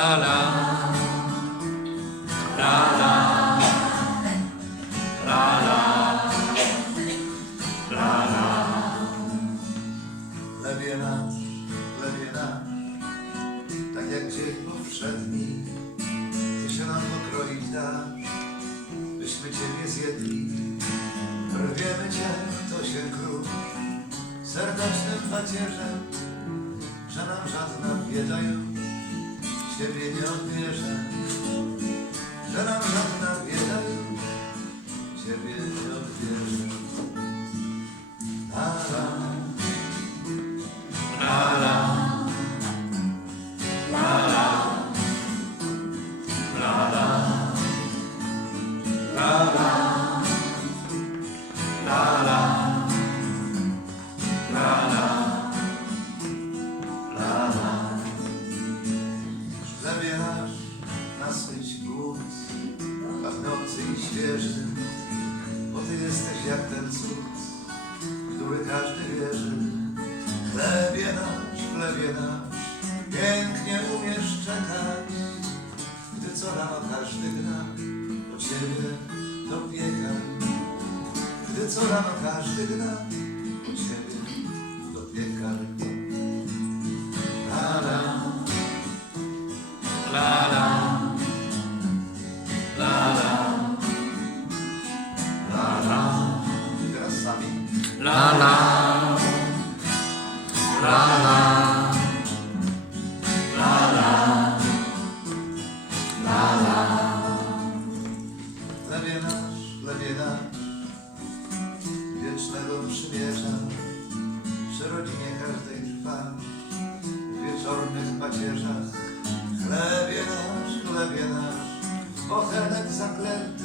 la la la la lewie nas, lewie nas, tak jak dzień powszedni, ty się nam pokroić dasz, byśmy ciebie zjedli, rwiemy cię, to się krusz, serdecznym pacierzem, że nam żadna wiedza już ciebie nie odbierze, że nam żadna bieda już ciebie nie odbierze. Pachnący i świeży, bo Ty jesteś jak ten cud, w który każdy wierzy. Chlebie nasz, chlebie nasz, pięknie umiesz czekać, gdy co rano każdy gna, o Ciebie dobiega. Gdy co rano każdy gna, o Ciebie dobiega. Przymierza, przy rodzinie każdej trwasz, w wieczornych pacierzach. Chlebie nasz, chlebie nasz, bochenek zaklęty,